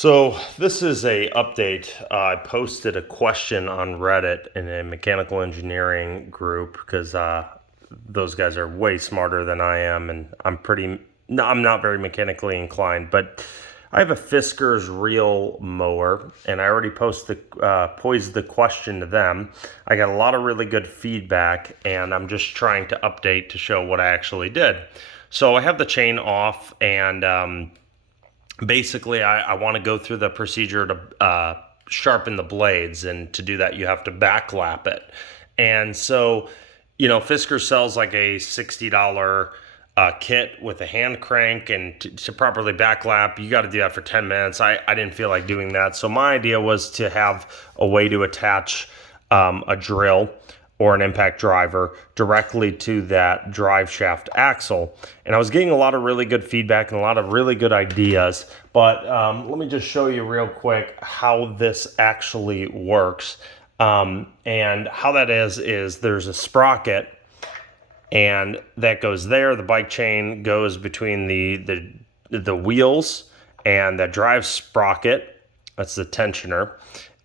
So this is a update. I posted a question on Reddit in a mechanical engineering group because those guys are way smarter than I am, and I'm not very mechanically inclined. But I have a Fiskars reel mower, and I already posed the question to them. I got a lot of really good feedback, and I'm just trying to update to show what I actually did. So I have the chain off, and basically I want to go through the procedure to sharpen the blades, and to do that you have to backlap it. And so, Fisker sells like a $60 kit with a hand crank, and to properly backlap you got to do that for 10 minutes. I didn't feel like doing that, so my idea was to have a way to attach a drill or an impact driver directly to that drive shaft axle. And I was getting a lot of really good feedback and a lot of really good ideas. But let me just show you real quick how this actually works. And how that is there's a sprocket, and that goes there. The bike chain goes between the wheels and the drive sprocket. That's the tensioner.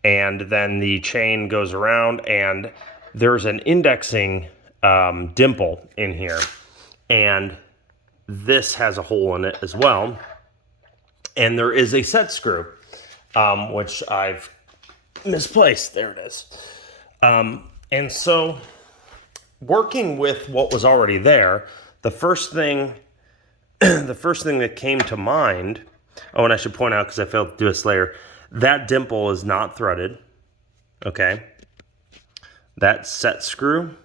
And then the chain goes around, and there's an indexing dimple in here, and this has a hole in it as well. And there is a set screw, which I've misplaced. There it is. And so, working with what was already there, the first thing that came to mind. Oh, and I should point out, because I failed to do this later, that dimple is not threaded. Okay. That set screw,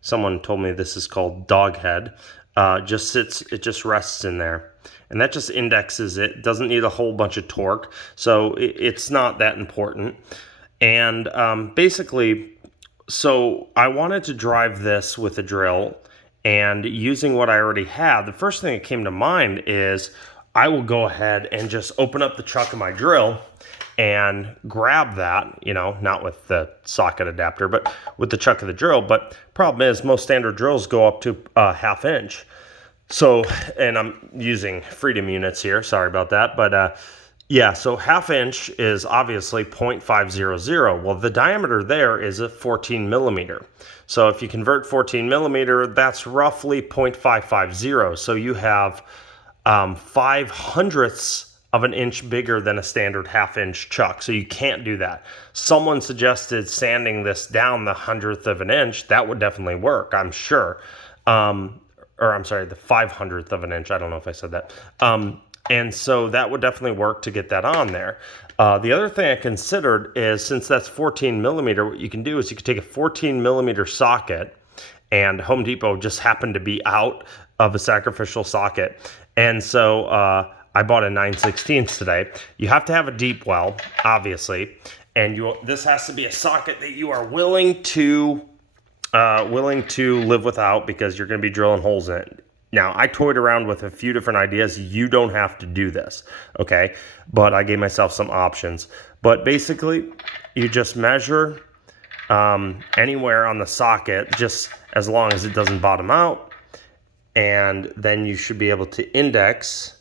someone told me this is called dog head, it just rests in there. And that just indexes it. Doesn't need a whole bunch of torque, so it's not that important. And basically, so I wanted to drive this with a drill, and using what I already had, the first thing that came to mind is I will go ahead and just open up the chuck of my drill and grab that, not with the socket adapter, but with the chuck of the drill. But problem is, most standard drills go up to a ½ inch. So, and I'm using Freedom units here, sorry about that. But yeah, so ½ inch is obviously 0.500. Well, the diameter there is a 14 millimeter. So if you convert 14 millimeter, that's roughly 0.550. So you have 5/100ths of an inch bigger than a standard ½ inch chuck. So you can't do that. Someone suggested sanding this down the 100th of an inch. That would definitely work, I'm sure. Or I'm sorry, the 500th of an inch. I don't know if I said that. And so that would definitely work to get that on there. The other thing I considered is, since that's 14 millimeter, what you can do is you can take a 14 millimeter socket, and Home Depot just happened to be out of a sacrificial socket. And so I bought a 9/16 today. You have to have a deep well, obviously, and this has to be a socket that you are willing to live without, because you're going to be drilling holes in it. Now, I toyed around with a few different ideas. You don't have to do this, okay? But I gave myself some options. But basically, you just measure anywhere on the socket, just as long as it doesn't bottom out, and then you should be able to index.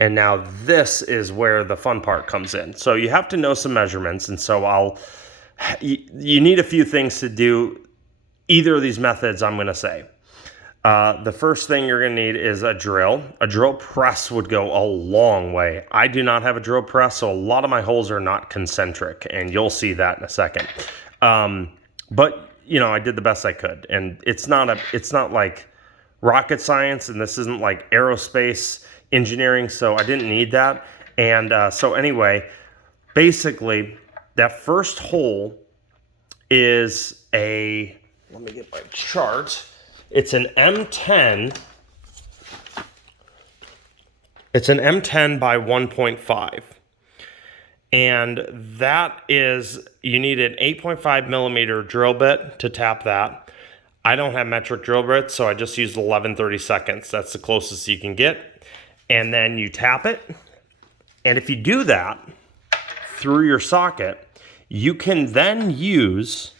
And now this is where the fun part comes in. So you have to know some measurements, and so you need a few things to do either of these methods, I'm going to say. The first thing you're going to need is a drill. A drill press would go a long way. I do not have a drill press, so a lot of my holes are not concentric, and you'll see that in a second. But I did the best I could, and it's not like rocket science, and this isn't like aerospace engineering, so I didn't need that. And so anyway, basically, that first hole is let me get my chart. It's an M10. It's an M10 by 1.5. And that is, you need an 8.5 millimeter drill bit to tap that. I don't have metric drill bits, so I just used 11/32. That's the closest you can get. And then you tap it. And if you do that through your socket, you can then use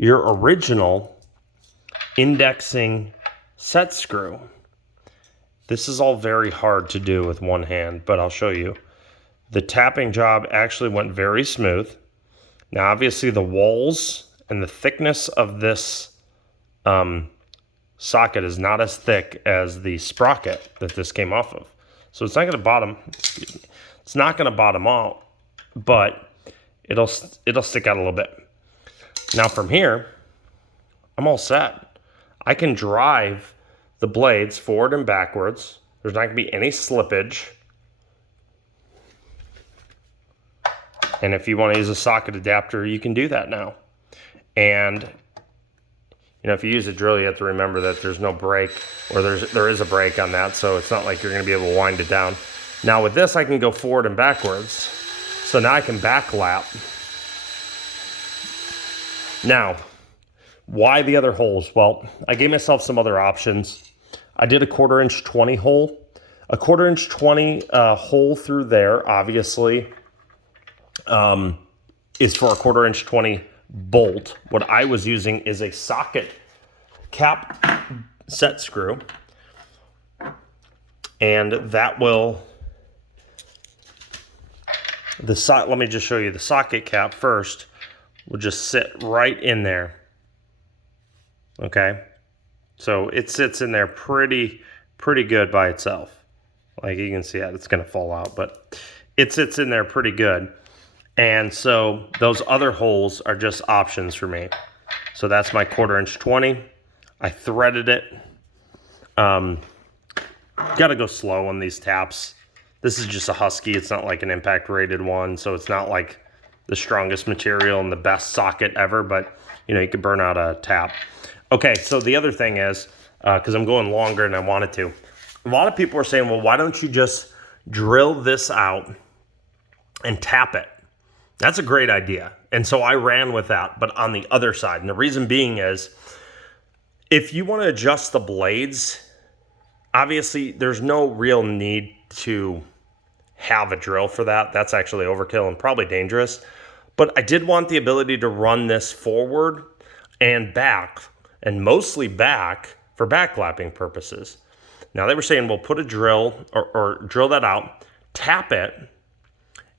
your original indexing set screw This is all very hard to do with one hand, but I'll show you. The tapping job actually went very smooth. Now, obviously, the walls and the thickness of this socket is not as thick as the sprocket that this came off of. So it's not going to bottom, excuse me, it's not going to bottom out, but it'll stick out a little bit. Now from here, I'm all set. I can drive the blades forward and backwards. There's not going to be any slippage. And if you want to use a socket adapter, you can do that now. And you know, if you use a drill, you have to remember that there's no brake, or there is a brake on that, so it's not like you're going to be able to wind it down. Now with this, I can go forward and backwards. So now I can back lap. Now, why the other holes? Well, I gave myself some other options. I did a 1/4 inch 20 hole. A 1/4 inch 20 hole through there, obviously, is for a 1/4 inch 20 bolt. What I was using is a socket cap set screw. And that will, let me just show you the socket cap first. Will just sit right in there. Okay, so it sits in there pretty good by itself. Like you can see that it's going to fall out, but it sits in there pretty good. And so those other holes are just options for me. So that's my 1/4 inch 20. I threaded it. Got to go slow on these taps. This is just a Husky. It's not like an impact rated one, so it's not like the strongest material and the best socket ever, but you know, you could burn out a tap. Okay, so the other thing is, because I'm going longer and I wanted to, a lot of people are saying, well, why don't you just drill this out and tap it? That's a great idea. And so I ran with that, but on the other side. And the reason being is, if you want to adjust the blades, obviously there's no real need to have a drill for that. That's actually overkill and probably dangerous. But I did want the ability to run this forward and back, and mostly back for backlapping purposes. Now they were saying, well, put a drill or drill that out, tap it,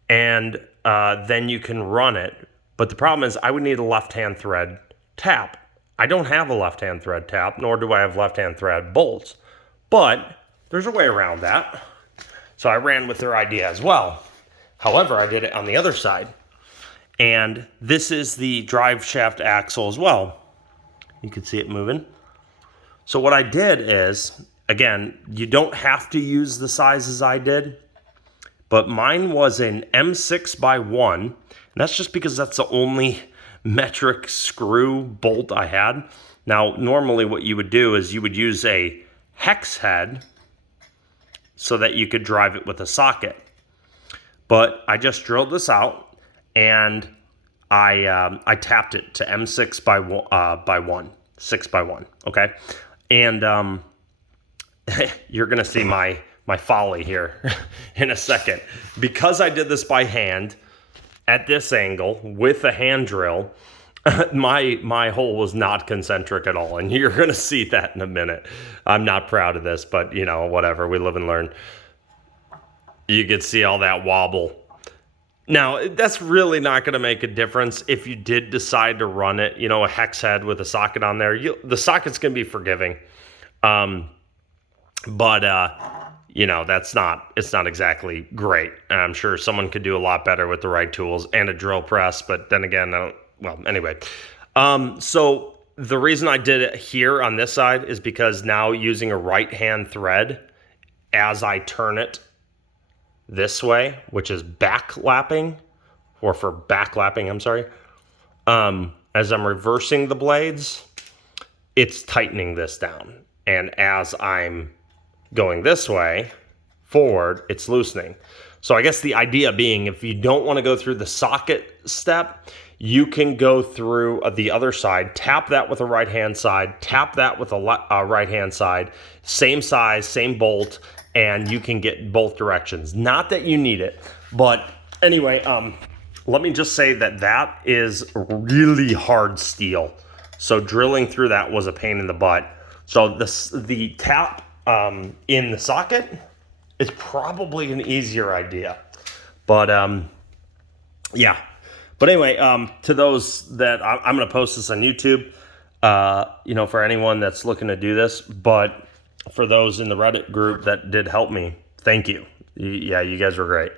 and then you can run it. But the problem is I would need a left-hand thread tap. I don't have a left-hand thread tap, nor do I have left-hand thread bolts. But there's a way around that. So I ran with their idea as well. However, I did it on the other side. And this is the drive shaft axle as well. You can see it moving. So what I did is, again, you don't have to use the sizes I did, but mine was an M6x1, and that's just because that's the only metric screw bolt I had. Now, normally what you would do is you would use a hex head so that you could drive it with a socket. But I just drilled this out, and I tapped it to M6 by 1, 6x1, okay? And you're gonna see my folly here in a second. Because I did this by hand at this angle with a hand drill, my hole was not concentric at all, and you're gonna see that in a minute. I'm not proud of this, but you know, whatever, we live and learn. You could see all that wobble. Now, that's really not going to make a difference if you did decide to run it, you know, a hex head with a socket on there. The socket's going to be forgiving. But you know, it's not exactly great. I'm sure someone could do a lot better with the right tools and a drill press, but then again, well, anyway. So the reason I did it here on this side is because now using a right-hand thread, as I turn it this way, which is backlapping, or for backlapping, I'm sorry. As I'm reversing the blades, it's tightening this down. And as I'm going this way, forward, it's loosening. So I guess the idea being, if you don't want to go through the socket step, you can go through the other side, tap that with a right-hand side, tap that with a right-hand side, same size, same bolt, and you can get both directions. Not that you need it, but anyway, let me just say that is really hard steel. So drilling through that was a pain in the butt. So the tap in the socket is probably an easier idea. But yeah. But anyway, to those that I'm going to post this on YouTube, for anyone that's looking to do this, but for those in the Reddit group that did help me, thank you. Yeah, you guys were great.